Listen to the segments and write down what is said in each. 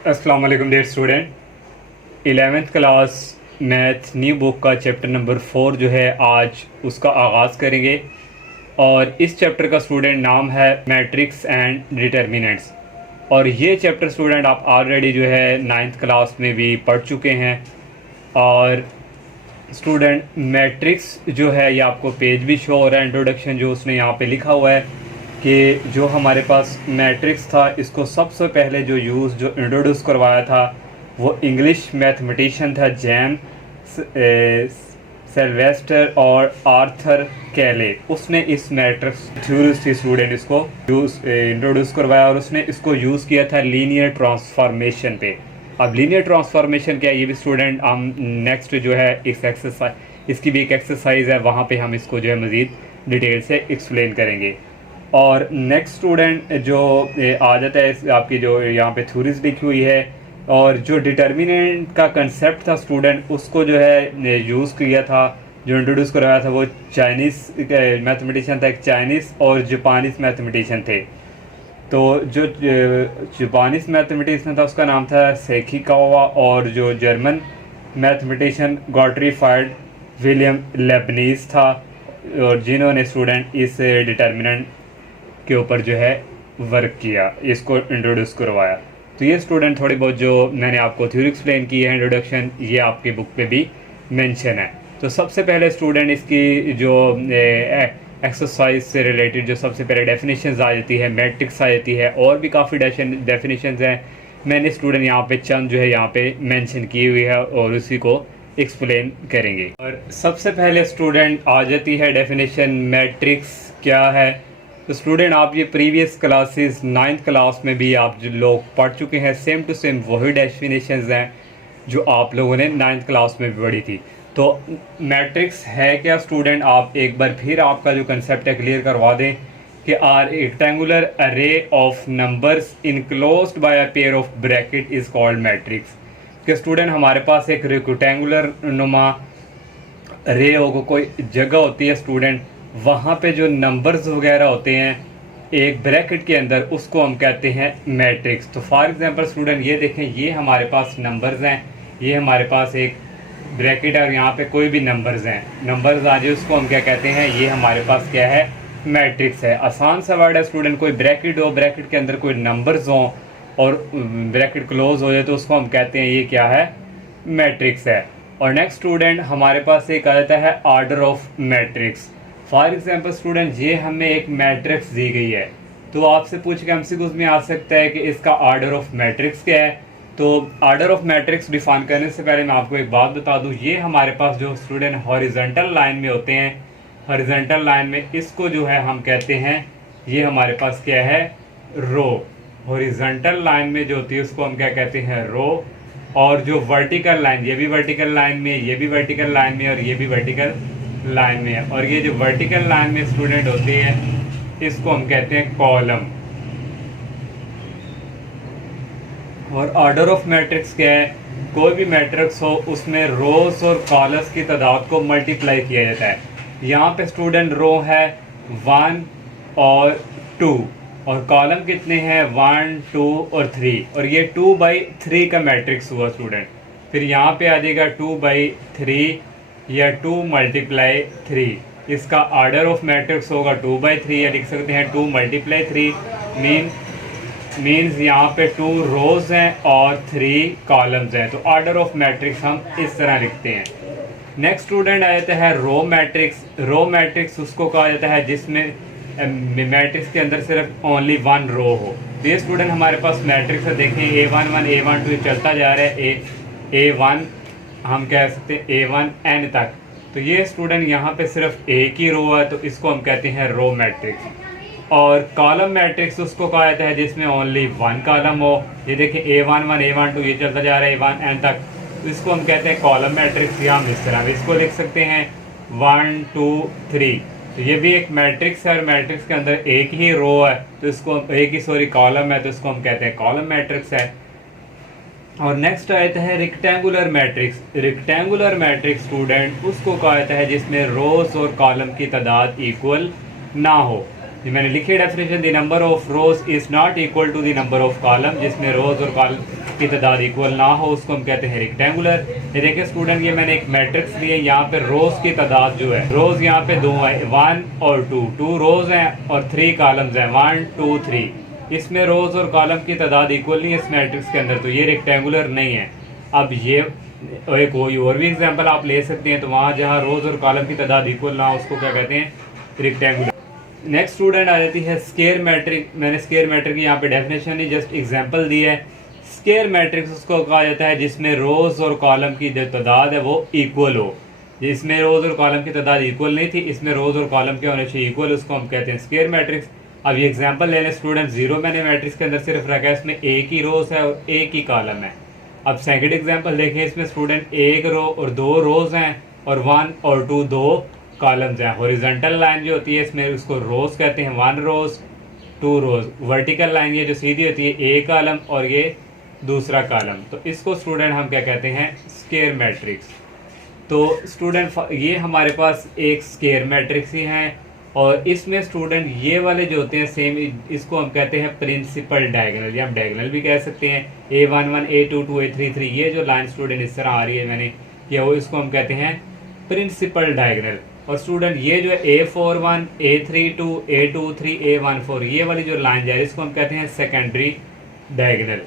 अस्सलाम वालेकुम dear student. 11th class math new book का चैप्टर नंबर 4 जो है आज उसका आगाज़ करेंगे। और इस चैप्टर का स्टूडेंट नाम है मैट्रिक्स एंड डिटर्मिनेंट्स। और ये चैप्टर स्टूडेंट आप ऑलरेडी जो है 9th क्लास में भी पढ़ चुके हैं। और स्टूडेंट मैट्रिक्स जो है ये आपको पेज भी शो हो रहा है, इंट्रोडक्शन जो उसने यहाँ पे लिखा हुआ है कि जो हमारे पास मैट्रिक्स था इसको सबसे पहले जो इंट्रोड्यूस करवाया था वो इंग्लिश मैथमेटिशियन था जैन सिल्वेस्टर और आर्थर कैले। उसने इस मैट्रिक्स थ्योरी से स्टूडेंट इसको इंट्रोड्यूस करवाया और उसने इसको यूज़ किया था लीनियर ट्रांसफॉर्मेशन पे। अब लीनियर ट्रांसफॉर्मेशन क्या है ये भी स्टूडेंट हम नेक्स्ट जो है इस एक्सरसाइज इसकी भी एक एक्सरसाइज है वहाँ पे हम इसको जो है मज़ीद डिटेल से एक्सप्लेन करेंगे। और नेक्स्ट स्टूडेंट जो आ जाता है आपकी जो यहाँ पे थ्योरीज लिखी हुई है और जो डिटर्मिनेंट का कंसेप्ट था स्टूडेंट उसको जो है यूज़ किया था, जो इंट्रोड्यूस करवाया था वो चाइनीज़ मैथमेटिशियन था, एक चाइनीज़ और जापानीज़ मैथमेटिशियन थे। तो जो जापानीज़ मैथमेटिशियन था उसका नाम था सेखिकावा और जो जर्मन मैथमेटिशियन गॉटरीफाइड विलियम लेबनीज था, और जिन्होंने स्टूडेंट इस डिटर्मिनेंट के ऊपर जो है वर्क किया, इसको इंट्रोड्यूस करवाया। तो ये स्टूडेंट थोड़ी बहुत जो मैंने आपको थ्योरी एक्सप्लेन की है इंट्रोडक्शन, ये आपकी बुक पे भी मेंशन है। तो सबसे पहले स्टूडेंट इसकी जो एक्सरसाइज से रिलेटेड जो सबसे पहले डेफिनेशंस आ जाती है, मैट्रिक्स आ जाती है, और भी काफ़ी डेफिनेशंस हैं। मैंने स्टूडेंट यहाँ पे चंद जो है यहाँ पे मेंशन की हुई है और उसी को एक्सप्लेन करेंगे। और सबसे पहले स्टूडेंट आ जाती है डेफिनेशन मैट्रिक्स क्या है। तो स्टूडेंट आप ये प्रीवियस क्लासेस 9th क्लास में भी आप जो लोग पढ़ चुके हैं, सेम टू सेम वही डेफिनेशंस हैं जो आप लोगों ने 9th क्लास में भी पढ़ी थी। तो मैट्रिक्स है क्या स्टूडेंट, आप एक बार फिर आपका जो कंसेप्ट है क्लियर करवा दें कि आर रेक्टेंगुलर अरे of numbers enclosed bye a pair of bracket is called matrix. कि स्टूडेंट हमारे पास एक रेक्टेंगुलर नुमा अरे होगा, कोई जगह होती है स्टूडेंट, वहाँ पे जो नंबर्स वगैरह होते हैं एक ब्रैकेट के अंदर, उसको हम कहते हैं मैट्रिक्स। तो फॉर एग्जांपल स्टूडेंट ये देखें, ये हमारे पास नंबर्स हैं, ये हमारे पास एक ब्रैकेट है और यहाँ पे कोई भी नंबर्स हैं, नंबर्स आ जाए उसको हम क्या कहते हैं, ये हमारे पास क्या है, मैट्रिक्स है। आसान सा वर्ड है स्टूडेंट, कोई ब्रैकेट हो, ब्रैकेट के अंदर कोई नंबर्स हों और ब्रैकेट क्लोज हो जाए तो उसको हम कहते हैं ये क्या है, मैट्रिक्स है। और नेक्स्ट स्टूडेंट हमारे पास एक आ जाता है order of matrix. For example student ये हमें एक मैट्रिक्स दी गई है, तो आपसे पूछ के एमसीक्यूज में आ सकता है कि इसका ऑर्डर ऑफ मैट्रिक्स क्या है। तो ऑर्डर ऑफ मैट्रिक्स डिफाइन करने से पहले मैं आपको एक बात बता दूं, ये हमारे पास जो स्टूडेंट हॉरिजॉन्टल लाइन में होते हैं, हॉरिजॉन्टल लाइन में इसको जो है हम कहते हैं, ये हमारे पास क्या है, रो। हॉरिजॉन्टल लाइन में जो होती है उसको हम क्या कहते हैं, रो। और जो वर्टिकल लाइन, ये भी वर्टिकल लाइन में, ये भी वर्टिकल लाइन में और ये भी वर्टिकल लाइन में है, और ये जो वर्टिकल लाइन में स्टूडेंट होती है इसको हम कहते हैं कॉलम। और ऑर्डर ऑफ मैट्रिक्स क्या है, कोई भी मैट्रिक्स हो उसमें रोज और कॉलम्स की तादाद को मल्टीप्लाई किया जाता है। यहाँ पे स्टूडेंट रो है 1 और 2 और कॉलम कितने हैं 1 2 और 3, और ये 2/3 का मैट्रिक्स हुआ स्टूडेंट। फिर यहाँ पे आ जाएगा 2/3 या 2 × 3, इसका ऑर्डर ऑफ मैट्रिक्स होगा 2/3, या लिख सकते हैं 2 × 3 मीन्स यहाँ पे 2 रोज हैं और 3 कॉलम्स हैं। तो ऑर्डर ऑफ मैट्रिक्स हम इस तरह लिखते हैं। नेक्स्ट स्टूडेंट आ जाता है रो मैट्रिक्स। रो मैट्रिक्स उसको कहा जाता है जिसमें मैट्रिक्स के अंदर सिर्फ ओनली 1 रो हो। तो ये स्टूडेंट हमारे पास मैट्रिक्स है, देखें A11 A12 चलता जा रहा है, A1 हम कह सकते हैं A1n तक। तो ये स्टूडेंट यहाँ पे सिर्फ एक ही रो है, तो इसको हम कहते हैं रो मैट्रिक्स। और कॉलम मैट्रिक्स उसको कहा जाता है जिसमें ओनली 1 कॉलम हो। ये देखिए A11 A12 ये चलता जा रहा है A1n तक, तो इसको हम कहते हैं कॉलम मैट्रिक्स। या हम इस तरह भी इसको लिख सकते हैं 1 2 3। तो ये भी एक मैट्रिक्स है और मैट्रिक्स के अंदर एक ही रो है, तो इसको एक ही कॉलम है, तो इसको हम कहते हैं कॉलम मैट्रिक्स है। और नेक्स्ट आता है rectangular matrix. Rectangular matrix student उसको कहा जाता है जिसमें रोज और कॉलम की तादाद इक्वल ना हो। ये मैंने लिखी definition, the number of rows is not equal to the number of column, जिसमें रोज और की तादाद इक्वल ना हो उसको हम कहते हैं रेक्टेंगुलर। ये देखिए स्टूडेंट, ये मैंने एक मैट्रिक्स लिए, यहाँ पे रोज की तादाद जो है, रोज यहाँ पे दो है, 1 और 2, 2 रोज हैं और 3 कॉलम्स हैं, 1 2 3। इसमें रोज और कॉलम की तादाद इक्वल नहीं है इस मैट्रिक्स के अंदर, तो ये रेक्टेंगुलर नहीं है। अब ये एक कोई और भी एग्जाम्पल आप ले सकते हैं, तो वहाँ जहाँ रोज और कॉलम की तादाद इक्वल ना हो उसको क्या कहते हैं, रेक्टेंगुलर। नेक्स्ट स्टूडेंट आ जाती है स्केयर मैट्रिक। मैंने स्केयर मैट्रिक की यहाँ पे डेफिनेशन नहीं, जस्ट एग्जांपल दी है। स्केयर मैट्रिक्स उसको कहा जाता है जिसमें रोज और कॉलम की जो तादाद है वो इक्वल हो। जिसमें रोज और कॉलम की तादाद इक्वल नहीं थी, इसमें रोज और कॉलम के होने चाहिए इक्वल, उसको हम कहते हैं स्केयर मैट्रिक्स। अब ये एग्जाम्पल ले लें स्टूडेंट, 0 मैंने मैट्रिक्स के अंदर सिर्फ रखा है, इसमें एक ही रोज है और एक ही कॉलम है। अब सेकंड एग्जाम्पल देखें, इसमें स्टूडेंट एक रो और 2 रोज हैं और 1 और 2 2 कॉलम्स हैं। हॉरिजॉन्टल लाइन जो होती है इसमें उसको रोज कहते हैं, 1 रोज 2 रोज। वर्टिकल लाइन ये जो सीधी होती है, एक कॉलम और ये दूसरा कॉलम, तो इसको स्टूडेंट हम क्या कहते हैं, स्केयर मैट्रिक्स। तो स्टूडेंट ये हमारे पास एक स्केयर मैट्रिक्स ही है, और इसमें स्टूडेंट ये वाले जो होते हैं सेम, इसको हम कहते हैं प्रिंसिपल डायगोनल, या हम डायगोनल भी कह सकते हैं। A11 A22 A33, ये जो लाइन स्टूडेंट इस तरह आ रही है मैंने किया वो, इसको हम कहते हैं प्रिंसिपल डायगोनल। और स्टूडेंट ये जो है A41 A32 A23 A14, ये वाली जो लाइन जा रही है इसको हम कहते हैं सेकेंडरी डायगोनल।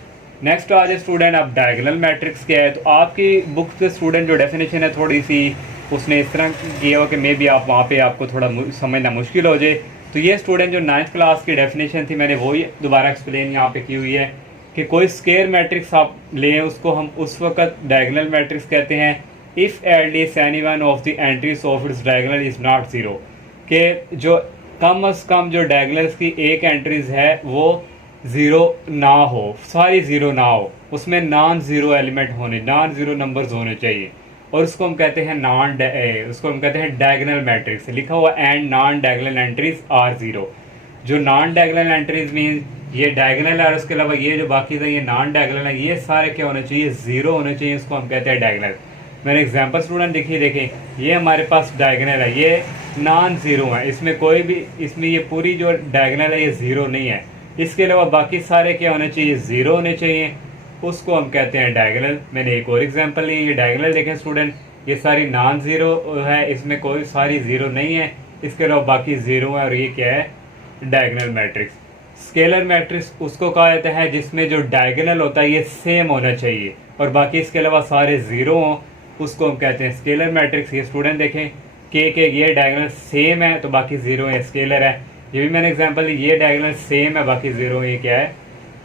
नेक्स्ट आ जाए स्टूडेंट, अब डायगोनल मैट्रिक्स क्या है। तो आपकी बुक से स्टूडेंट जो डेफिनेशन है थोड़ी सी उसने इस तरह किया हो कि मे बी आप वहाँ पे आपको थोड़ा समझना मुश्किल हो जाए। तो ये स्टूडेंट जो 9th क्लास की डेफिनेशन थी मैंने वही दोबारा एक्सप्लेन यहाँ पे की हुई है कि कोई स्केयर मैट्रिक्स आप लें उसको हम उस वक्त डायगोनल मैट्रिक्स कहते हैं if at least any one of the entries of its diagonal is not zero, कि जो कम अज़ कम जो डायगोनल्स की एक एंट्रीज है वो ज़ीरो ना हो, सारी ज़ीरो ना हो, उसमें नॉन ज़ीरो एलिमेंट होने, नॉन ज़ीरो नंबर्स होने चाहिए, और उसको हम कहते हैं उसको हम कहते हैं डायगोनल मैट्रिक्स। लिखा हुआ and non diagonal entries are zero. जो नॉन डायगोनल एंट्रीज मीन ये डायगोनल है और उसके अलावा ये जो बाकी था ये नॉन डायगोनल है, ये सारे क्या होने चाहिए, ज़ीरो होने चाहिए, इसको हम कहते हैं डायगोनल। मैंने एग्जांपल स्टूडेंट देखिए, देखें ये हमारे पास डायगोनल है, ये नॉन ज़ीरो है, इसमें कोई भी, इसमें ये पूरी जो डायगोनल है ये ज़ीरो नहीं है, इसके अलावा बाकी सारे क्या होने चाहिए, ज़ीरो होने चाहिए, उसको हम कहते हैं डायगोनल। मैंने एक और एग्जांपल ली, ये डायगोनल देखें स्टूडेंट, ये सारी नॉन ज़ीरो है, इसमें कोई सारी ज़ीरो नहीं है, इसके अलावा बाकी ज़ीरो है, और ये क्या है, डायगोनल मैट्रिक्स। स्केलर मैट्रिक्स उसको कहा जाता है जिसमें जो डायगोनल होता है ये सेम होना चाहिए और बाकी इसके अलावा सारे ज़ीरो हों, उसको हम कहते हैं स्केलर मैट्रिक्स। ये स्टूडेंट देखें के ये डायगोनल सेम है तो बाकी ज़ीरो है, स्केलर है। ये भी मैंने एग्जांपल ली, ये डायगोनल सेम है बाकी ज़ीरो, ये क्या है,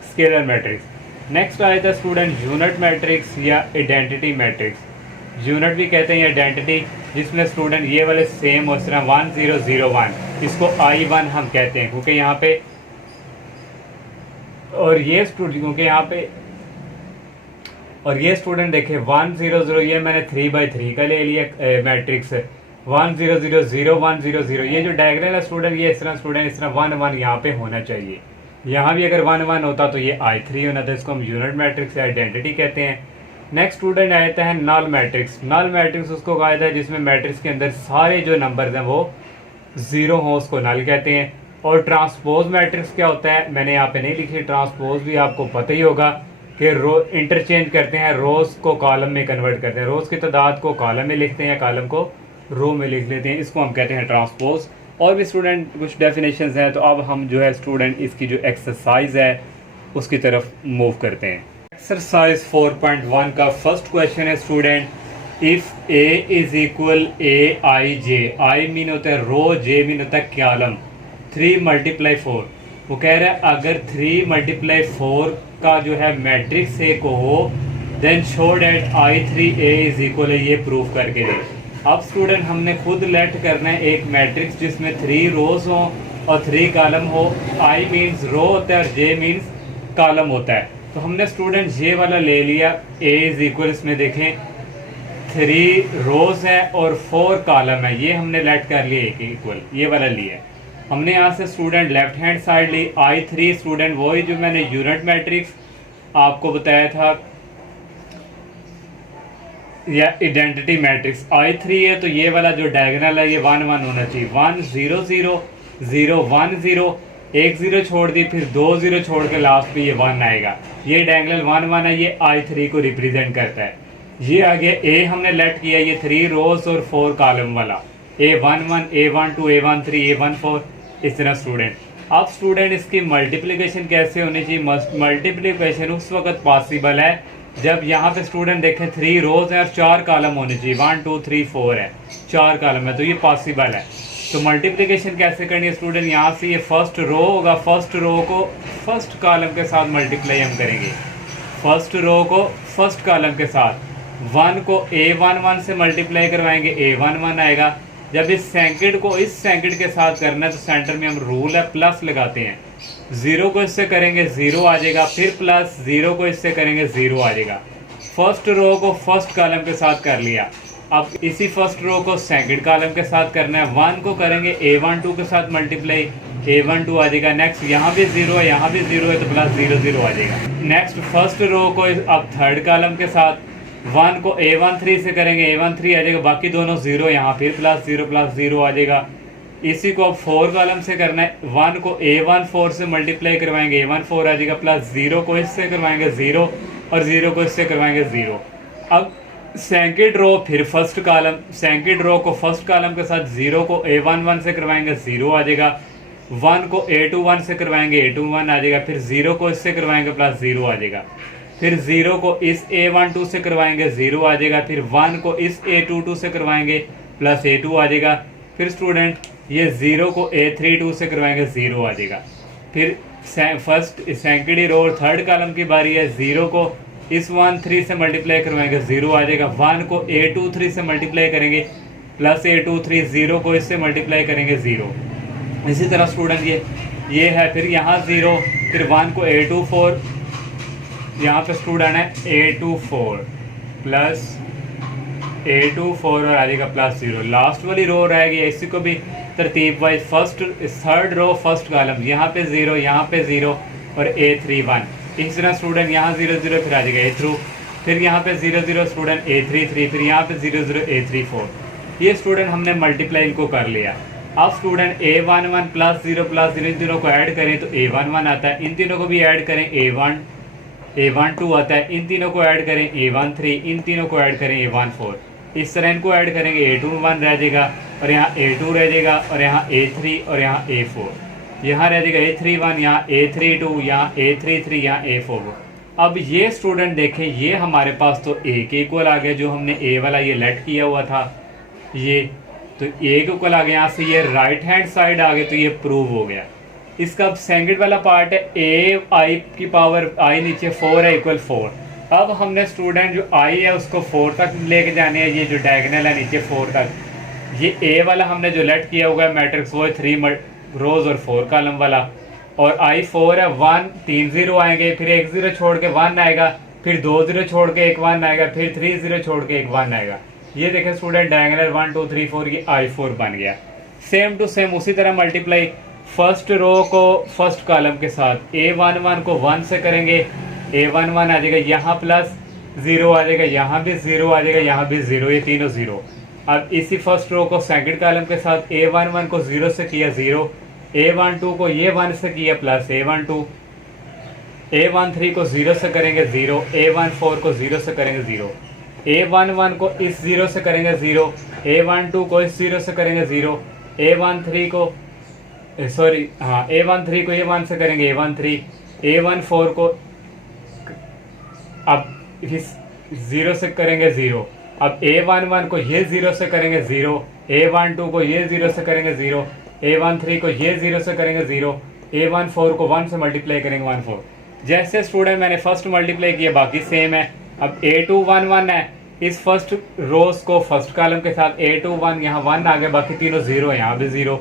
स्केलर मैट्रिक्स। नेक्स्ट आया था स्टूडेंट यूनिट मैट्रिक्स या आइडेंटिटी मैट्रिक्स। यूनिट भी कहते हैं आइडेंटिटी, जिसमें स्टूडेंट ये वाले सेम और सिर्फ 1 0 0 1, इसको I1 हम कहते हैं क्योंकि यहाँ पे, और ये स्टूडेंट क्योंकि यहाँ पे, और ये स्टूडेंट देखे 1 0 0, ये मैंने 3/3 का ले लिया मैट्रिक्स, 1 0 0 0 1 0 0, ये जो डायगोनल है स्टूडेंट ये इस तरह स्टूडेंट इस तरह 1 1 यहाँ पे होना चाहिए, यहाँ भी अगर 1 1 होता तो ये I3 होना था, इसको हम यूनिट मैट्रिक्स या आइडेंटिटी कहते हैं। नेक्स्ट स्टूडेंट आता है नल मैट्रिक्स। नल मैट्रिक्स उसको कहा जाता है जिसमें मैट्रिक्स के अंदर सारे जो नंबर्स हैं वो ज़ीरो हों, उसको नल कहते हैं। और ट्रांसपोज मैट्रिक्स क्या होता है, मैंने यहाँ पे नहीं लिखी, ट्रांसपोज भी आपको पता ही होगा कि रो इंटरचेंज करते हैं, रोज़ को कॉलम में कन्वर्ट करते हैं, रोज़ की तादाद को कॉलम में लिखते हैं, कॉलम को रो में लिख लेते हैं, इसको हम कहते हैं ट्रांसपोज। और भी स्टूडेंट कुछ डेफिनेशंस हैं, तो अब हम जो है स्टूडेंट इसकी जो एक्सरसाइज है उसकी तरफ मूव करते हैं। एक्सरसाइज 4.1 का फर्स्ट क्वेश्चन है student, if A is equal A I J, I mean होता है रो, जे मीन होता है कॉलम, 3 × 4। वो कह रहा है अगर 3 × 4 का जो है मैट्रिक्स ए को हो, then show that I3A is equal है, ये प्रूफ करके दे। अब स्टूडेंट हमने खुद लेट करना है एक मैट्रिक्स जिसमें 3 रोज हो और 3 कॉलम हो। I मीन्स रो होता है और J मीन्स कॉलम होता है, तो हमने स्टूडेंट ये वाला ले लिया, A इज इक्वल, इसमें देखें 3 रोज है और 4 कॉलम है, ये हमने लेट कर लिया एक इक्वल, ये वाला लिया। हमने यहाँ से स्टूडेंट लेफ्ट हैंड साइड ली I3, स्टूडेंट वही जो मैंने यूनिट मैट्रिक्स आपको बताया था या आइडेंटिटी मैट्रिक्स I3 है, तो ये वाला जो डायगोनल है ये 1 1 होना चाहिए, 1 0 0 0 1 0, एक जीरो छोड़ दी, फिर 2 जीरो छोड़ के लास्ट में ये 1 आएगा। ये डायगोनल 1 1 है, ये I3 को रिप्रेजेंट करता है। ये आगे ए हमने लेट किया, ये 3 रोज और 4 कॉलम वाला, A11 A12 A13 A14, इस तरह स्टूडेंट। अब स्टूडेंट इसकी मल्टीप्लिकेशन कैसे होनी चाहिए? मल्टीप्लिकेशन उस वक्त पॉसिबल है जब यहाँ पे स्टूडेंट देखें 3 रोज हैं और 4 कॉलम होने चाहिए, 1 2 3 4 है, 4 कॉलम है, तो ये पॉसिबल है। तो मल्टीप्लिकेशन कैसे करनी है स्टूडेंट? यहाँ से ये फर्स्ट रो होगा, फर्स्ट रो को फर्स्ट कॉलम के साथ मल्टीप्लाई हम करेंगे, फर्स्ट रो को फर्स्ट कॉलम के साथ। 1 को A11 से मल्टीप्लाई करवाएंगे, A11 आएगा। जब इस सेकंड को इस सेकंड के साथ करना है तो सेंटर में हम रूल है प्लस लगाते हैं, 0 को इससे करेंगे 0 आ जाएगा, फिर प्लस 0 को इससे करेंगे 0 आ जाएगा। फर्स्ट रो को फर्स्ट कॉलम के साथ कर लिया। अब इसी फर्स्ट रो को सेकंड कॉलम के साथ करना है, 1 को करेंगे A12 के साथ मल्टीप्लाई, A12 आ जाएगा। नेक्स्ट यहाँ भी 0 है, यहाँ भी 0 है, तो प्लस 0 0 आ जाएगा। नेक्स्ट फर्स्ट रो को अब थर्ड कॉलम के साथ 1 को A13 से करेंगे, A13 आ जाएगा, बाकी दोनों 0, यहाँ फिर प्लस 0 आ जाएगा। इसी को अब 4 कॉलम से करना है, 1 को A14 से मल्टीप्लाई करवाएंगे, A14 आ जाएगा, प्लस 0 को इससे करवाएंगे 0 और 0 को इससे करवाएंगे 0। अब सेकंड रो फिर फर्स्ट कॉलम, सेकंड रो को फर्स्ट कॉलम के साथ 0 को A11 से करवाएंगे, 0 आ जाएगा। 1 को A21 से करवाएंगे, A21 आ जाएगा, फिर 0 को इससे करवाएंगे, प्लस 0 आ जाएगा। फिर 0 को इस A12 से करवाएंगे, 0 आ जाएगा। फिर 1 को इस A22 से करवाएंगे, प्लस A2 आ जाएगा। फिर स्टूडेंट ये 0 को A32 से करवाएंगे, 0 आ जाएगा। फिर फर्स्ट सेकंड रो और थर्ड कॉलम की बारी है, 0 को इस 13 से मल्टीप्लाई करवाएंगे, 0 आ जाएगा। 1 को A23 से मल्टीप्लाई करेंगे, प्लस A23, 0 को इससे मल्टीप्लाई करेंगे, 0। इसी तरह स्टूडेंट ये है, फिर यहाँ 0, फिर 1 को A24, यहाँ पे स्टूडेंट है A24 प्लस A24 और आ जाएगा प्लस 0। लास्ट वाली रो रहेगी, इसी को भी तरतीब wise first third row first column, यहाँ पे 0, यहाँ पे 0 और A31। इस तरह स्टूडेंट यहाँ 0 0 फिर आ जाएगा A3, फिर यहाँ पे 0 0 स्टूडेंट A33, फिर यहाँ पे 0 0 A34। ये स्टूडेंट हमने मल्टीप्लाई इनको कर लिया। अब स्टूडेंट A11 प्लस 0 इन तीनों को ऐड करें तो A11 आता है, इन तीनों को भी ऐड करें A12 आता है, इन तीनों को ऐड करें A13, इन तीनों को ऐड करें A14। इस तरह इनको ऐड करेंगे, A21 रह जाएगा और यहाँ A2 रह जाएगा और यहाँ A3 और यहाँ A4, यहाँ रह जाएगा A31, यहाँ A32, यहाँ A33, यहाँ A4। अब ये स्टूडेंट देखें, ये हमारे पास तो A के इक्वल आ गया, जो हमने A वाला ये लेट किया हुआ था, ये तो A के इक्वल आ गया। यहाँ से ये राइट हैंड साइड आ गए तो ये प्रूव हो गया। इसका अब सेकंड वाला पार्ट है AI की पावर I नीचे 4 है इक्वल 4। अब हमने स्टूडेंट जो I है उसको 4 तक लेके जाने हैं, ये जो डायगोनल है नीचे 4 तक, ये A वाला हमने जो लेट किया हुआ है मैट्रिक्स वो है 3 रोज और 4 कॉलम वाला, और I 4 है, 1 3 0 आएंगे, फिर 1 0 छोड़ के 1 आएगा, फिर 2 0 छोड़ के 1 1 आएगा, फिर 3 0 छोड़ के 1 1 आएगा। ये देखें स्टूडेंट डायगोनल 1 2 3 4 ये I4 बन गया। सेम टू सेम उसी तरह मल्टीप्लाई फर्स्ट रो को फर्स्ट कॉलम के साथ, A11 को 1 से करेंगे, A11 आ जाएगा, यहाँ प्लस 0 आ जाएगा, यहाँ भी 0 आ जाएगा, यहाँ भी 0, ये तीनों 0। अब इसी फर्स्ट रो को सेकंड कॉलम के साथ A11 को 0 से किया 0, A12 को ये 1 से किया प्लस A12, A13 को 0 से करेंगे 0, A14 को 0 से करेंगे 0, A11 को इस 0 से करेंगे 0, A12 को इस 0 से करेंगे 0, A13 को A13 को ये 1 से करेंगे A13, A14 को अब इस 0 से करेंगे 0, अब A11 को ये 0 से करेंगे 0, A12 को ये 0 से करेंगे 0, A13 को ये 0 से करेंगे 0, A14 को 1 से मल्टीप्लाई करेंगे 14। जैसे स्टूडेंट मैंने फर्स्ट मल्टीप्लाई किया बाकी सेम है। अब A211 है, इस फर्स्ट रोज को फर्स्ट कॉलम के साथ A21, यहाँ 1 आ गया, बाकी तीनों 0 है, यहाँ भी 0।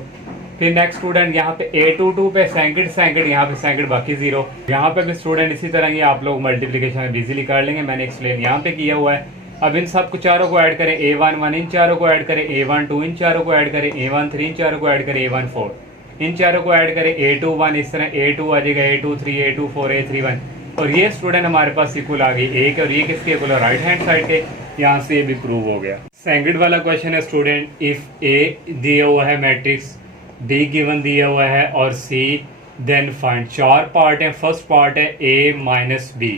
फिर नेक्स्ट स्टूडेंट यहाँ पे A22 पे सेकंड, यहाँ पे सेकंड बाकी 0। यहाँ पे भी स्टूडेंट इसी तरह ये आप लोग मल्टीप्लिकेशन इजीली कर लेंगे, मैंने एक्सप्लेन यहाँ पे किया हुआ है। अब इन सब को चारों को ऐड करें, A11 इन चारों को ऐड करें, A12 इन चारों को ऐड करें, A13 इन चारों को ऐड करें, A14 इन चारों को ऐड करें, A21, इस तरह A2 आ जाएगा, A23, A24, A31, और ये स्टूडेंट हमारे पास इक्वल आ गई एक, और ये किसके इक्वल है राइट हैंड साइड के, यहाँ से ये भी प्रूव हो गया। सेकंड वाला क्वेश्चन है स्टूडेंट, इफ A दिया हुआ है मैट्रिक्स, B गिवन दिया हुआ है और C देन फाइंड, चार पार्ट हैं। फर्स्ट पार्ट है ए माइनस बी,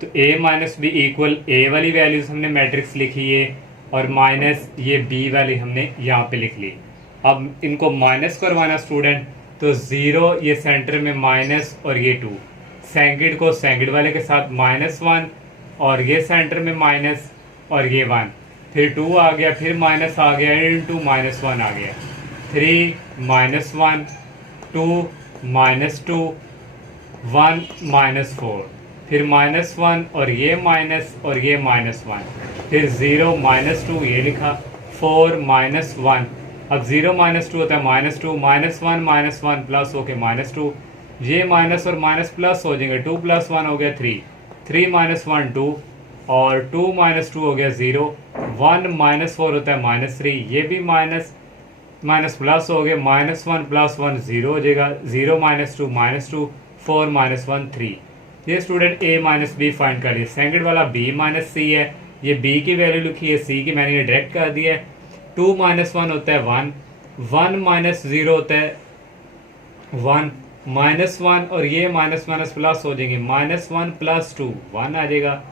तो ए माइनस बी इक्वल ए वाली वैल्यूज हमने मैट्रिक्स लिखी है और माइनस ये बी वाली हमने यहाँ पे लिख ली। अब इनको माइनस करवाना स्टूडेंट, तो ज़ीरो ये सेंटर में माइनस और ये टू, सेंगिड को सेंगिड वाले के साथ -1 और ये सेंटर में माइनस और ये 1, फिर 2 आ गया, फिर माइनस आ गया, इंटू -1 आ गया, 3 -1 2 -2 1 -4, फिर -1 और ये माइनस और ये -1, फिर 0 -2 ये लिखा, 4 -1, अब 0 -2 होता है -2, -1 प्लस होके -2, ये माइनस और माइनस प्लस हो जाएंगे, 2 + 1 हो गया 3, 3 - 1 2 और 2 - 2 हो गया 0, 1 -4 होता है -3, ये भी माइनस प्लस हो गया, -1 + 1 0 हो जाएगा, 0 -2 -2, 4 -1 3। ये स्टूडेंट ए माइनस बी फाइंड कर लिया। सेकंड वाला बी माइनस सी है, ये बी की वैल्यू लिखी है, सी की मैंने ये डायरेक्ट कर दिया है। 2 - 1 होता है 1, 1 - 0 होता है 1, -1 और ये माइनस प्लस हो जाएंगे, -1 + 2 1 आ जाएगा,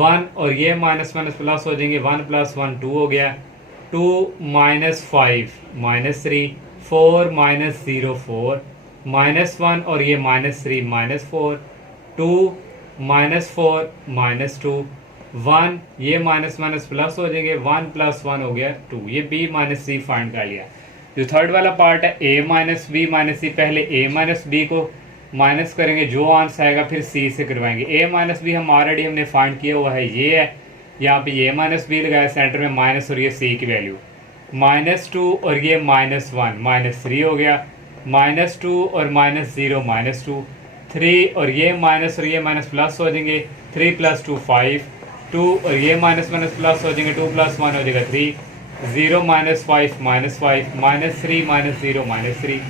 1 और ये माइनस प्लस हो जाएंगे, 1 + 1 2 हो गया, 2 - 5 -3, 4 - 0 4, -1 और ये -3 -4, 2 -4 -2, 1 ये माइनस प्लस हो जाएंगे, 1 + 1 हो गया 2, ये बी माइनस सी फाइंड कर लिया। जो थर्ड वाला पार्ट है ए माइनस बी माइनस सी, पहले ए माइनस बी को माइनस करेंगे, जो आंसर आएगा फिर सी से करवाएंगे। ए माइनस बी हम ऑलरेडी हमने फाइंड किया हुआ है, ये है, यहाँ पे ए माइनस बी लगाया सेंटर में माइनस और ये सी की वैल्यू, -2 और ये -1 -3 हो गया, -2 और -0 -2, 3 और ये माइनस प्लस हो जाएंगे, 3 + 2 5, 2 और ये माइनस प्लस हो जाएंगे, 2 + 1 हो जाएगा 3, 0 - 5 -5 -3 -0 -3,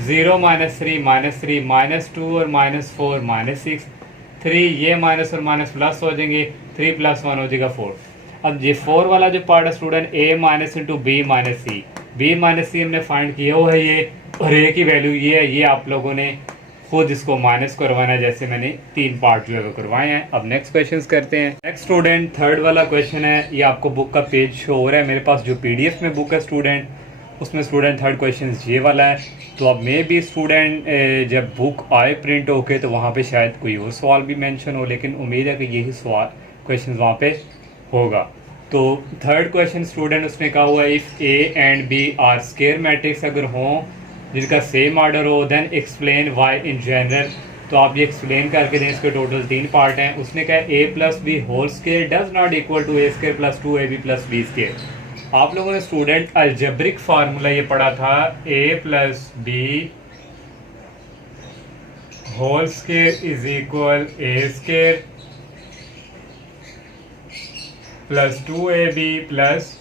0 -3 -2 और -4 -6, 3 ये माइनस और माइनस प्लस हो जाएंगे, 3 + 1 हो जाएगा 4। अब ये 4 वाला जो पार्ट है स्टूडेंट ए माइनस इंटू बी माइनस सी, बी माइनस सी हमने फाइंड किया हुआ है ये, और ए की वैल्यू ये है, ये आप लोगों ने खुद इसको माइनस करवाना है, जैसे मैंने 3 पार्ट जो है वो करवाए हैं। अब नेक्स्ट क्वेश्चंस करते हैं। नेक्स्ट स्टूडेंट थर्ड वाला क्वेश्चन है, ये आपको बुक का पेज शो हो रहा है, मेरे पास जो पीडीएफ में बुक है स्टूडेंट, उसमें स्टूडेंट थर्ड क्वेश्चन ये वाला है। तो अब मे भी स्टूडेंट जब बुक आए प्रिंट होके तो वहाँ पे शायद कोई और सवाल भी मेंशन हो, लेकिन उम्मीद है कि यही सवाल क्वेश्चन वहाँ पे होगा। तो थर्ड क्वेश्चन स्टूडेंट उसने कहा हुआ है, if A and B are square matrix अगर हों जिनका सेम ऑर्डर हो, then explain why in general. तो आप ये एक्सप्लेन करके दें, इसके टोटल 3 पार्ट हैं। उसने कहा A + B whole square does not equal to A² + 2AB + B square. आप लोगों ने स्टूडेंट अलजेब्रिक फार्मूला ये पढ़ा था, A + B whole square is equal A² + 2AB +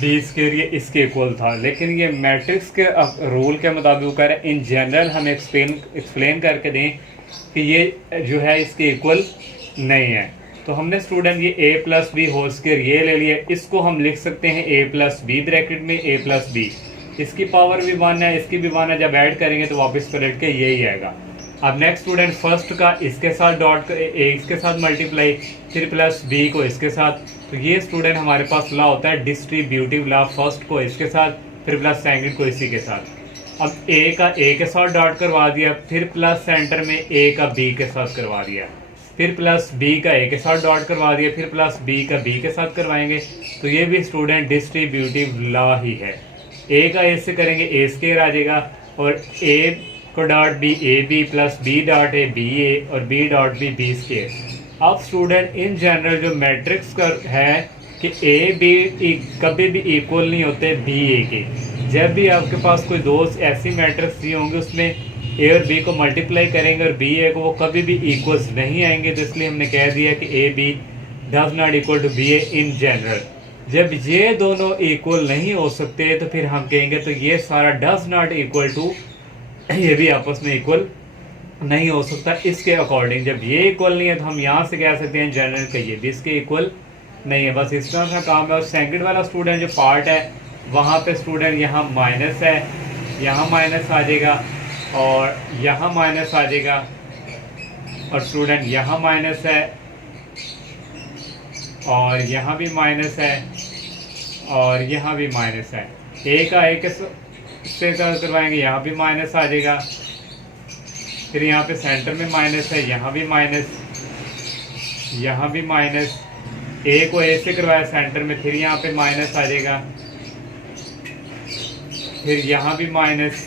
B square, ये इसके इक्वल था। लेकिन ये मैट्रिक्स के रूल के मुताबिक कह रहे हैं इन जनरल हम एक्सप्लेन करके दें कि ये जो है इसके इक्वल नहीं है। तो हमने स्टूडेंट ये A + B होल स्केयर ये ले लिया, इसको हम लिख सकते हैं A + B ब्रैकेट में A + B, इसकी पावर भी 1 है, इसकी भी 1 है, जब ऐड करेंगे तो वापस पलट के यही आएगा। अब नेक्स्ट स्टूडेंट फर्स्ट का इसके साथ डॉट इसके साथ मल्टीप्लाई, फिर प्लस बी को इसके साथ, तो ये स्टूडेंट हमारे पास लॉ होता है डिस्ट्रीब्यूटिव लॉ, फर्स्ट को इसके साथ फिर प्लस सेकंड को इसी के साथ। अब ए का ए के साथ डॉट करवा दिया, फिर प्लस सेंटर में ए का बी के साथ करवा दिया, फिर प्लस बी का ए के साथ डॉट करवा दिया, फिर प्लस बी का बी के साथ करवाएंगे। तो ये भी स्टूडेंट डिस्ट्रीब्यूटिव लॉ ही है। ए का ए से करेंगे ए स्केयर आ जाएगा, और ए को dot B A B + B dot A B A और B dot B B square. अब स्टूडेंट इन जनरल जो मैट्रिक्स का है कि ए बी कभी भी इक्वल नहीं होते बी ए के। जब भी आपके पास कोई दो ऐसी मैट्रिक्स दी होंगे उसमें ए और बी को मल्टीप्लाई करेंगे और बी ए को, वो कभी भी इक्वल्स नहीं आएंगे। तो इसलिए हमने कह दिया कि A B does not equal to B A in general. जब ये दोनों इक्वल नहीं हो सकते तो फिर हम कहेंगे तो ये सारा डज नॉट इक्वल टू, ये भी आपस में इक्वल नहीं हो सकता। इसके अकॉर्डिंग जब ये इक्वल नहीं है तो हम यहाँ से कह सकते हैं जनरल का ये भी इसके इक्वल नहीं है। बस इस तरह का काम है। और सेकंड वाला स्टूडेंट जो पार्ट है वहाँ पे स्टूडेंट यहाँ माइनस है, यहाँ माइनस आ जाएगा, और यहाँ माइनस आ जाएगा, और स्टूडेंट यहाँ माइनस है, और यहाँ भी माइनस है, और यहाँ भी माइनस है। ए का ए के से करवाएंगे, यहाँ भी माइनस आ जाएगा। फिर यहाँ पे सेंटर में माइनस है, यहाँ भी माइनस, यहाँ भी माइनस। ए को ए से करवाया सेंटर में, फिर यहाँ पे माइनस आ जाएगा, फिर यहाँ भी माइनस,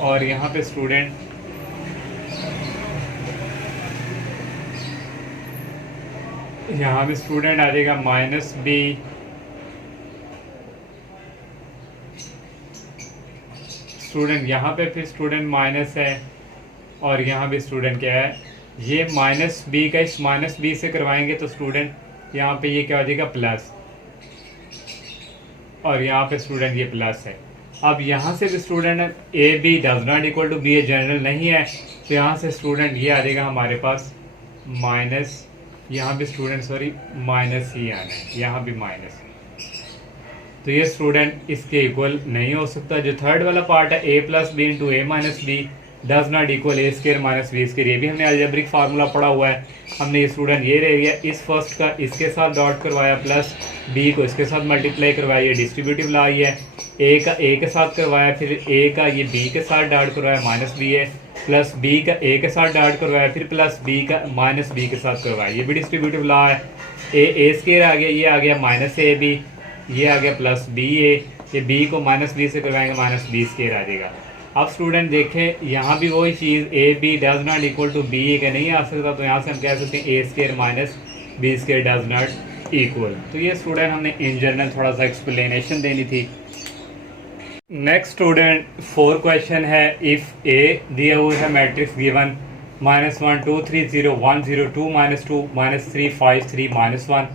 और यहाँ पे स्टूडेंट यहाँ भी स्टूडेंट आ जाएगा माइनस बी, स्टूडेंट यहाँ पे फिर स्टूडेंट माइनस है, और यहाँ भी स्टूडेंट क्या है, ये माइनस बी का इस माइनस बी से करवाएंगे तो स्टूडेंट यहाँ पे ये क्या हो जाएगा प्लस, और यहाँ पे स्टूडेंट ये प्लस है। अब यहाँ से भी student A B does not equal to B A general नहीं है, तो यहाँ से स्टूडेंट ये आ जाएगा हमारे पास माइनस, यहाँ भी स्टूडेंट सॉरी माइनस ही आना है, यहाँ भी माइनस। तो ये स्टूडेंट इसके इक्वल नहीं हो सकता। जो थर्ड वाला पार्ट है A plus B into A minus B does not equal A square minus B square, ये भी हमने अलजेब्रिक फार्मूला पढ़ा हुआ है। हमने ये स्टूडेंट ये ले लिया, इस फर्स्ट का इसके साथ डॉट करवाया, प्लस बी को इसके साथ मल्टीप्लाई करवाया, ये डिस्ट्रीब्यूटिव ला है। ए का ए के साथ करवाया, फिर ए का ये बी के साथ डॉट करवाया माइनस बी है, प्लस बी का ए के साथ डॉट करवाया, फिर प्लस बी का माइनस बी के साथ करवाया, ये भी डिस्ट्रीब्यूटिव ला है। ए स्केयर आ गया, ये आ गया माइनस ए बी, ये आ गया प्लस बी ए, ये बी को माइनस बी से करवाएंगे माइनस बी स्केयर आ जाएगा। अब स्टूडेंट देखें यहाँ भी वही चीज़ A B does not equal to B A का नहीं आ सकता, तो यहाँ से हम कह सकते हैं A square minus B square does not equal. तो ये स्टूडेंट हमने इन जनरल थोड़ा सा एक्सप्लेनेशन देनी थी। नेक्स्ट स्टूडेंट 4 क्वेश्चन है, इफ़ ए दिया हुआ है मैट्रिक्स गिवन -1 2 3 0 1 0 2 -2 -3 5 3 -1,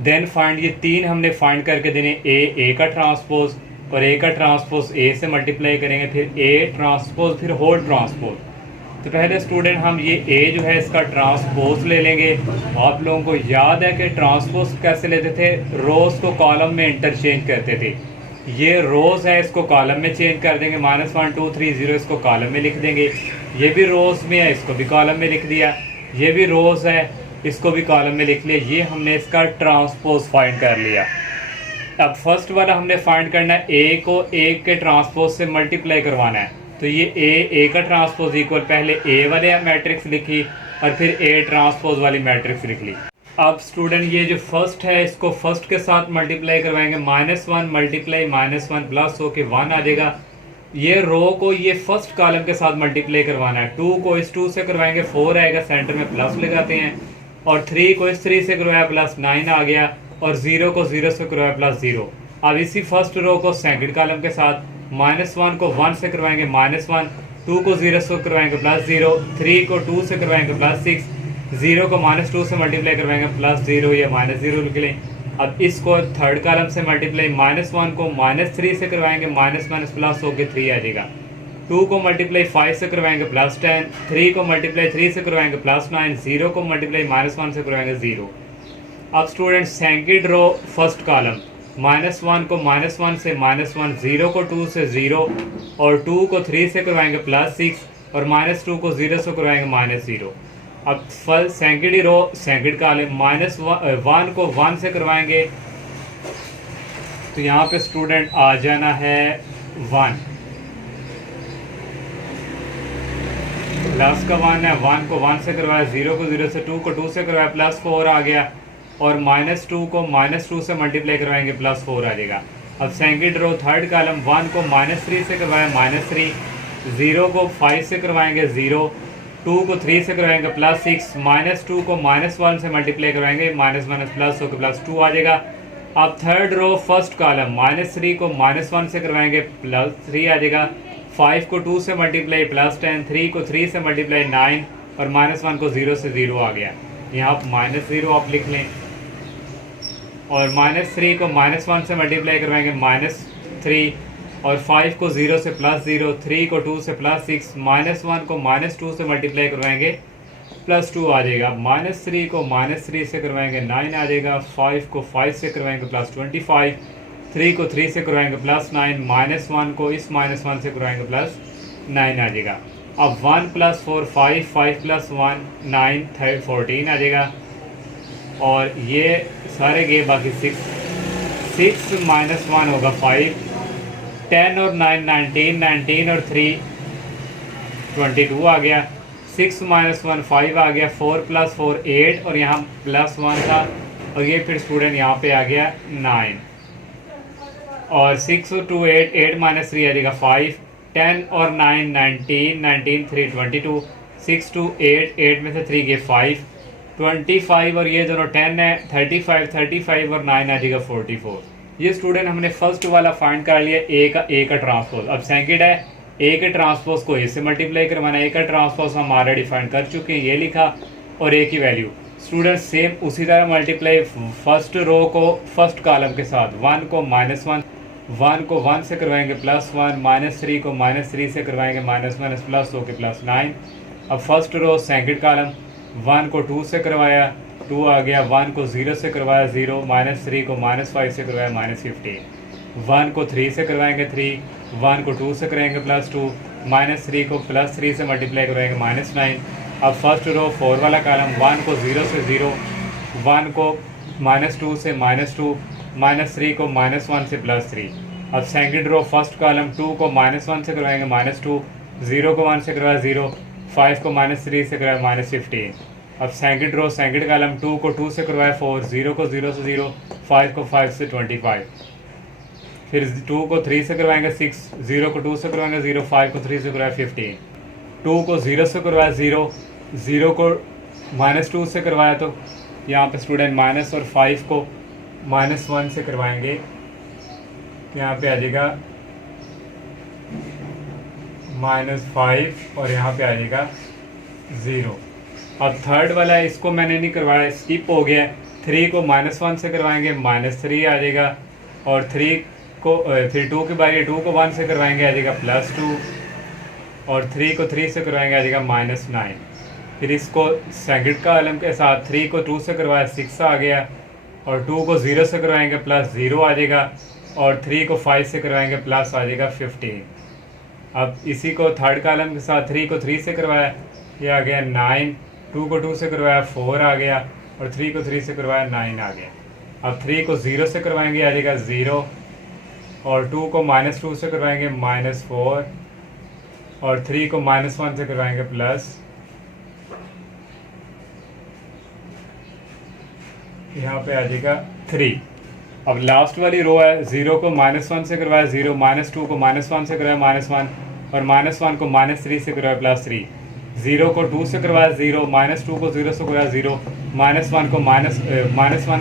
देन फाइंड, ये तीन हमने फाइंड करके देने, ए का ट्रांसपोज और ए का ट्रांसपोज ए से मल्टीप्लाई करेंगे, फिर ए ट्रांसपोज फिर होल ट्रांसपोज। तो पहले स्टूडेंट हम ये ए जो है इसका ट्रांसपोज ले लेंगे। आप लोगों को याद है कि ट्रांसपोज कैसे लेते थे, रोज को कॉलम में इंटरचेंज करते थे। ये रोज है, इसको कॉलम में चेंज कर देंगे, -1 2 3 0 इसको कॉलम में लिख देंगे। ये भी रोज में है, इसको भी कॉलम में लिख दिया। ये भी रोज है, इसको भी कॉलम में लिख लिया। ये हमने इसका ट्रांसपोज फाइंड कर लिया। अब फर्स्ट वाला हमने फाइंड करना है, ए को ए के ट्रांसपोज से मल्टीप्लाई करवाना है। तो ये ए का ट्रांसपोज इक्वल, पहले ए वाले मैट्रिक्स लिखी और फिर ए ट्रांसपोज वाली मैट्रिक्स लिख ली। अब स्टूडेंट ये जो फर्स्ट है इसको फर्स्ट के साथ मल्टीप्लाई करवाएंगे, -1 मल्टीप्लाई -1 प्लस हो के 1 आ जाएगा। ये रो को ये फर्स्ट कॉलम के साथ मल्टीप्लाई करवाना है। 2 को इस 2 से करवाएंगे 4 आएगा, सेंटर में प्लस लगाते हैं, और 3 को इस 3 से करवाया प्लस 9 आ गया, और 0 को 0 से करवाया प्लस 0। अब इसी फर्स्ट रो को सेकंड कॉलम के साथ -1 को 1 से करवाएंगे -1, 2 को 0 से करवाएंगे प्लस 0, 3 को 2 से करवाएंगे प्लस 6, 0 को -2 से मल्टीप्लाई करवाएंगे प्लस 0 या -0 लिख लें। अब इसको थर्ड कॉलम से मल्टीप्लाई, -1 को -3 से करवाएंगे, माइनस प्लस होकर 3 आ जाएगा। 2 को मल्टीप्लाई 5 से करवाएंगे प्लस 10, 3 को मल्टीप्लाई 3 से करवाएंगे प्लस 9, 0 को मल्टीप्लाई -1 से करवाएंगे 0। अब student second row first column, -1 को -1 से -1, 0 को 2 से 0, और 2 को 3 से करवाएंगे प्लस 6, और -2 को 0 से करवाएंगे -0। अब first second row second column, -1 को 1 से करवाएंगे, तो यहाँ पे स्टूडेंट आ जाना है 1, प्लस का 1 है, 1 को 1 से करवाया, 0 को 0 से, 2 को 2 से करवाया प्लस 4 आ गया, और -2 को -2 से मल्टीप्लाई करवाएंगे प्लस 4 आ जाएगा। अब सेकंड रो थर्ड कॉलम, 1 को -3 से करवाया -3, 0 को 5 से करवाएंगे 0, 2 को 3 से करवाएंगे प्लस 6, -2 को -1 से मल्टीप्लाई करवाएंगे, माइनस प्लस होकर प्लस 2 आ जाएगा। अब थर्ड रो फर्स्ट कॉलम, -3 को -1 से करवाएंगे प्लस 3 आ जाएगा, 5 को 2 से मल्टीप्लाई प्लस 10, 3 को 3 से मल्टीप्लाई 9, और -1 को 0 से 0 आ गया। यहाँ -0 आप लिख लें, और -3 को -1 से मल्टीप्लाई करवाएंगे -3, और 5 को 0 से प्लस 0, 3 को 2 से प्लस 6, -1 को -2 से मल्टीप्लाई करवाएंगे प्लस 2 आ जाएगा, -3 को -3 से करवाएंगे 9 आ जाएगा, 5 को 5 से करवाएंगे प्लस 25, 3 को 3 से करवाएंगे +9, -1 को इस -1 से करवाएंगे +9 आ जाएगा। अब 1 + 4 5, 5 + 1 9, 14 आ जाएगा। और ये सारे गए बाकी 6 -1 होगा 5, 10 और 9 19, 19 और 3 22 आ गया। 6 - 1 5 आ गया, 4 + 4 8 और यहाँ +1 था, और ये फिर स्टूडेंट यहाँ पे आ गया 9, और 6 और 2 8, 8 - 3 आ जाएगा 5, 10 और 9 19, 19 3 22, 6 2 8, 8 में से 3 गए 5, 25 और ये दोनों 10 है, 35 35 और 9 आ जाएगा 44। ये स्टूडेंट हमने फर्स्ट वाला फाइंड कर लिया, ए का ट्रांसपोज। अब सेकंड है ए के ट्रांसपोज को ए से मल्टीप्लाई करवाना। ए का ट्रांसपोज हम ऑलरेडी फाइंड कर चुके हैं, ये लिखा, और ए की वैल्यू स्टूडेंट सेम उसी तरह मल्टीप्लाई फर्स्ट रो को फर्स्ट कॉलम के साथ, 1 को -1, 1 को 1 से करवाएंगे +1, -3 को -3 से करवाएंगे -1 +2 के +9। अब फर्स्ट रो सेकंड कॉलम, 1 को 2 से करवाया 2 आ गया, 1 को 0 से करवाया 0, -3 को -5 से करवाया -15, 1 को 3 से करवाएंगे 3, 1 को 2 से कराएंगे +2, -3 को +3 से मल्टीप्लाई करवाएंगे -9। अब फर्स्ट रो 4 वाला कॉलम, 1 को 0 से 0, 1 को -2 से -2, -3 को -1 से +3। अब सेकंड रो फर्स्ट कॉलम, 2 को -1 से करवाएंगे -2, 0 को 1 से करवाया 0, 5 को -3 से करवाया -15। अब सेकंड रो सेकंड कॉलम, 2 को 2 से करवाया 4, 0 को 0 से 0, 5 को 5 से 25। फिर 2 को 3 से करवाएंगे 6, 0 को 2 से करवाएंगे 0, 5 को 3 से करवाया 15, 2 को 0 से करवाया 0, 0 को -2 से करवाया, तो यहाँ पे स्टूडेंट माइनस, और 5 को -1 से करवाएंगे, यहाँ पे आ जाएगा -5 और यहाँ पे आ जाएगा 0। अब थर्ड वाला है, इसको मैंने नहीं करवाया, स्किप हो गया। 3 को -1 से करवाएंगे -3 आ जाएगा, और 3 को फिर 2 की बारी, 2 को 1 से करवाएंगे आ जाएगा +2, और 3 को 3 से करवाएंगे आ जाएगा -9। फिर इसको सेकंड कॉलम के साथ 3 को 2 से करवाया 6 आ गया, और 2 को 0 से करवाएंगे +0 आ जाएगा, और 3 को 5 से करवाएंगे प्लस आ जाएगा 15। अब इसी को थर्ड कॉलम के साथ 3 को 3 से करवाया, ये आ गया 9, 2 को 2 से करवाया 4 आ गया, और 3 को 3 से करवाया 9 आ गया। अब 3 को 0 से करवाएंगे आ जाएगा 0, और 2 को -2 से करवाएंगे -4, और 3 को -1 से करवाएंगे प्लस, यहाँ पे आ जाएगा 3। अब लास्ट वाली रो है, 0 को -1 से करवाया 0, -2 को -1 से करवाया -1, और -1 को -3 से करवाया +3, 0 को 2 से करवाया 0, -2 को 0 से करवाया 0, -1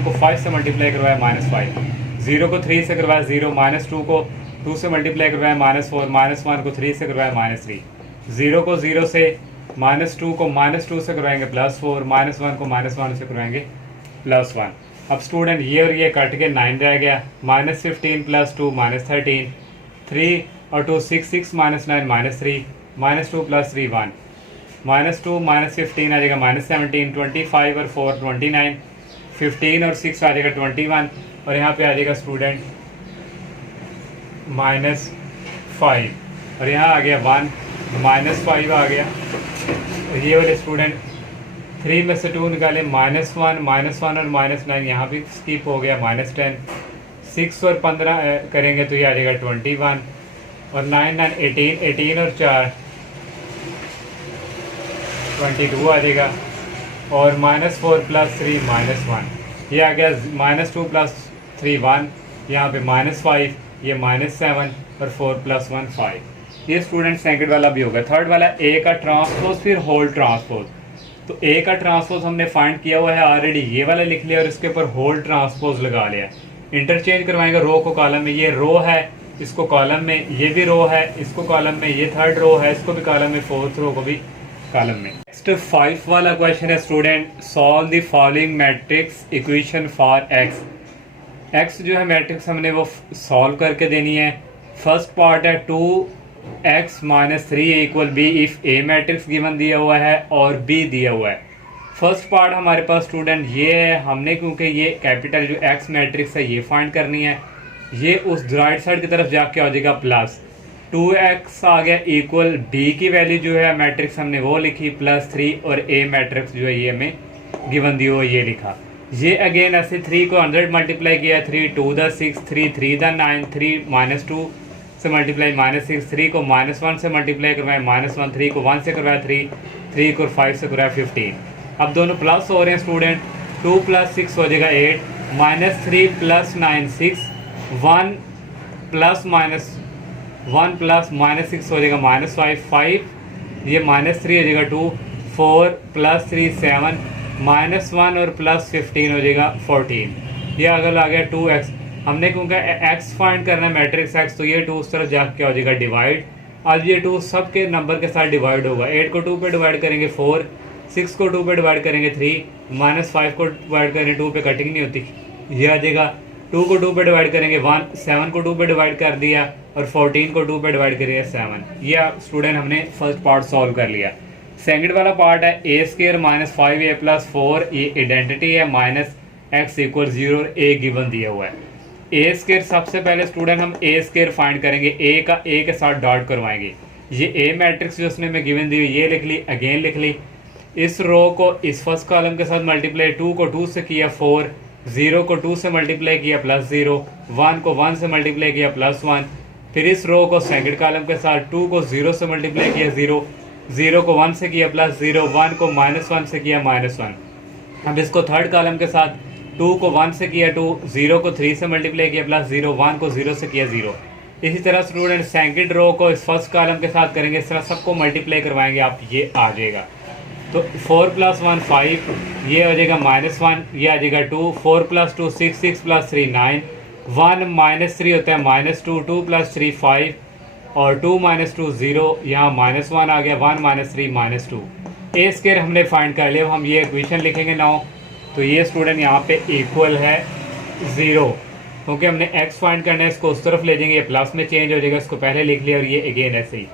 को 5 से मल्टीप्लाई करवाया -5, 0 को 3 से करवाया 0, -2 को 2 से मल्टीप्लाई करवाया -4, -1 को 3 से करवाया -3, 0 को 0 से, -2 को -2 से करवाएंगे +4, -1 को -1 से करवाएंगे +1। अब स्टूडेंट ये और ये कट के 9 रह गया, -15 + 2 -13, 3 और 2 6, 6 - 9 -3, -2 + 3 1, -2 -15 आ जाएगा -17, 25 और 4 29, 15 और 6 आ जाएगा 21, और यहाँ पे आ जाएगा स्टूडेंट -5, और यहाँ आ गया 1, -5 आ गया। और ये वाले स्टूडेंट 3 में से 2 निकाले, -1 और -9 यहाँ भी स्किप हो गया, -10, 6 और 15 करेंगे तो ये आ जाएगा 21, और 9 9 18, 18 और 4 22 आ जाएगा, और -4 + 3 -1, ये आ गया -2 + 3 1, यहाँ पे -5, ये -7 और 4 + 1 5। ये स्टूडेंट सेकंड वाला भी होगा। थर्ड वाला ए का ट्रांसपोज, फिर होल ट्रांसपोज। तो ए का ट्रांसपोज हमने फाइंड किया हुआ है ऑलरेडी, ये वाला लिख लिया और इसके ऊपर होल ट्रांसपोज लगा लिया। इंटरचेंज करवाएंगे रो को कॉलम में, ये रो है इसको कॉलम में, ये भी रो है इसको कॉलम में, ये थर्ड रो है इसको भी कॉलम में, फोर्थ रो को भी कॉलम में। नेक्स्ट 5 वाला क्वेश्चन है student, solve the following matrix equation for x. X जो है मैट्रिक्स हमने वो सॉल्व करके देनी है। फर्स्ट पार्ट है 2x - 3 = b if A matrix given दिया हुआ है और b दिया हुआ है। फर्स्ट पार्ट हमारे पास स्टूडेंट ये है, हमने क्योंकि ये कैपिटल जो x मैट्रिक्स है ये फाइंड करनी है, ये उस राइट साइड की तरफ जाके आ जाएगा प्लस 2x आ गया इक्वल b की वैल्यू जो है मैट्रिक्स हमने वो लिखी +3 और a मैट्रिक्स जो है ये हमें गिवन दी हो ये लिखा। ये अगेन ऐसे 3 को 100 मल्टीप्लाई किया 3 2 द 6 3 3 द 9 3 -2 से मल्टीप्लाई -6 3 को -1 से मल्टीप्लाई करवाया -1 3 को 1 से करवाया 3 3 को 5 से करवाया 15। अब दोनों प्लस हो रहे हैं स्टूडेंट 2 + 6 हो जाएगा 8 -3 + 9 6 1 + -6 हो जाएगा -5 5 ये -3 हो जाएगा 2 4 + 3 7 -1 और +15 हो जाएगा 14। ये अगर आ गया 2x हमने क्योंकि x फाइंड करना है मैट्रिक्स x तो ये 2 उस तरफ जाके क्या हो जाएगा डिवाइड। अब ये 2 सबके नंबर के साथ डिवाइड होगा 8 को 2 पे डिवाइड करेंगे 4 6 को 2 पे डिवाइड करेंगे 3 -5 को डिवाइड करेंगे 2 पे कटिंग नहीं होती ये आ जाएगा 2 को 2 पे डिवाइड करेंगे 1 7 को 2 पे डिवाइड कर दिया और 14 को 2 पे डिवाइड करिए 7। ये स्टूडेंट हमने फर्स्ट पार्ट सॉल्व कर लिया। सेकंड वाला पार्ट है a² - 5a + 4 ये आइडेंटिटी है -x = 0 a गिवन दिया हुआ है। a² सबसे पहले स्टूडेंट हम a² फाइंड करेंगे a का a के साथ डॉट करवाएंगे। ये a मैट्रिक्स जो उसने में गिवन दी हुई ये लिख ली अगेन लिख ली। इस रो को इस फर्स्ट कॉलम के साथ मल्टीप्लाई 2 को 2 से किया 4 0 को 2 से मल्टीप्लाई किया +0 1 को 1 से मल्टीप्लाई किया +1 फिर इस रो को सेकंड कॉलम के साथ 2 को 0 से मल्टीप्लाई किया 0 0 को 1 से किया +0 1 को -1 से किया -1। अब इसको थर्ड कॉलम के साथ 2 को 1 से किया 2 0 को 3 से मल्टीप्लाई किया +0 1 को 0 से किया 0। इसी तरह स्टूडेंट सेकंड रो को इस फर्स्ट कॉलम के साथ करेंगे इस तरह सबको मल्टीप्लाई करवाएंगे आप ये आ जाएगा। तो 4 + 1 5 ये हो जाएगा -1 ये आ जाएगा 2 4 + 2 6 6 + 3 9 1 -3 होता है -2 2 + 3 5 और 2 - 2 0 यहाँ -1 आ गया 1 - 3 -2 a² हमने फाइंड कर लिया। अब हम ये इक्वेशन लिखेंगे नाउ तो ये स्टूडेंट यहाँ पे इक्वल है 0 क्योंकि हमने x फाइंड करना है इसको उस तरफ ले जाएंगे ये प्लस में चेंज हो जाएगा इसको पहले लिख लिया और ये अगेन ऐसे ही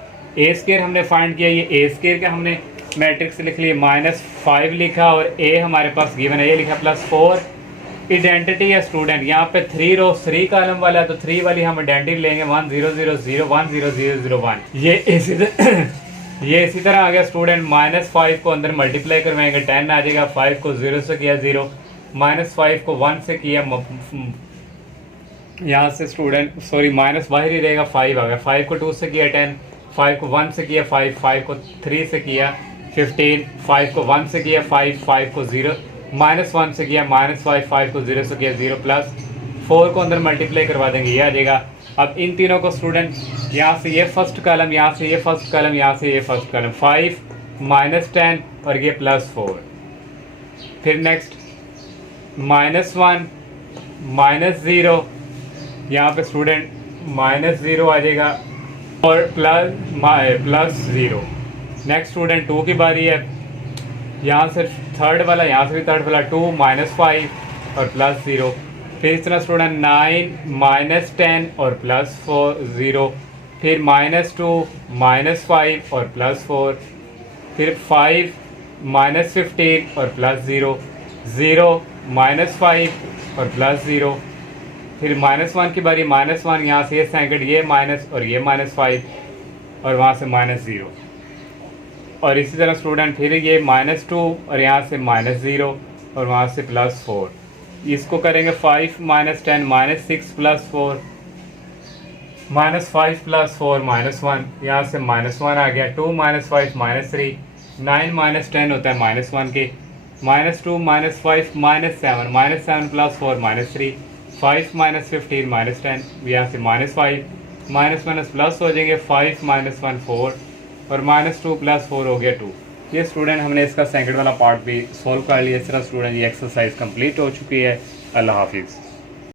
a² हमने फाइंड किया ये a² का हमने मैट्रिक्स लिख लिया -5 लिखा और a हमारे पास गिवन है ये लिखा +4 आइडेंटिटी है स्टूडेंट यहाँ पे 3 रो 3 कॉलम वाला है तो 3 वाली हम आइडेंटिटी लेंगे 1 0 0 0 1 0 0 0 1 ये इसी तरह आ गया स्टूडेंट -5 को अंदर मल्टीप्लाई करवाएंगे 10 आ जाएगा 5 को 0 से किया 0 -5 को 1 से किया यहाँ से स्टूडेंट सॉरी माइनस बाहर ही रहेगा 5 आ गया 5 को 2 से किया 10 5 को 1 से किया 5 5 को 3 से किया 15 5 को 1 से किया 5 5 को 0 -1 से किया -5 5 को 0 से किया 0 +4 को अंदर मल्टीप्लाई करवा देंगे ये आ जाएगा। अब इन तीनों को स्टूडेंट यहाँ से ये फर्स्ट कॉलम यहाँ से ये फर्स्ट कॉलम यहाँ से ये फर्स्ट कॉलम 5 -10 और ये +4 फिर नेक्स्ट -1 -0 यहाँ पे स्टूडेंट -0 आ जाएगा और +0 नेक्स्ट स्टूडेंट 2 की बारी है यहाँ से थर्ड वाला यहाँ से भी थर्ड वाला 2 -5 और +0 फिर इस तरह स्टूडेंट 9 -10 और +0 फिर -2 -5 और +4 फिर 5 -15 और +0 0 -5 और +0 फिर -1 की बारी -1 यहाँ से ये सेकंड ये माइनस और ये -5 और वहाँ से -0 और इसी तरह स्टूडेंट फिर ये -2 और यहाँ से -0 और वहाँ से +4 इसको करेंगे 5 -10 -6 +4 -5 +4 -1 यहाँ से -1 आ गया 2 -5 -3 9 -10 होता है -1 के -2 -5 -7 -7 +4 -3 5 -15 -10 यहाँ से -5 माइनस प्लस हो जाएंगे 5 -1 4 और -2 + 4 हो गया 2। ये स्टूडेंट हमने इसका सेकंड वाला पार्ट भी सॉल्व कर लिया। इस तरह स्टूडेंट ये एक्सरसाइज कंप्लीट हो चुकी है। अल्लाह हाफिज़।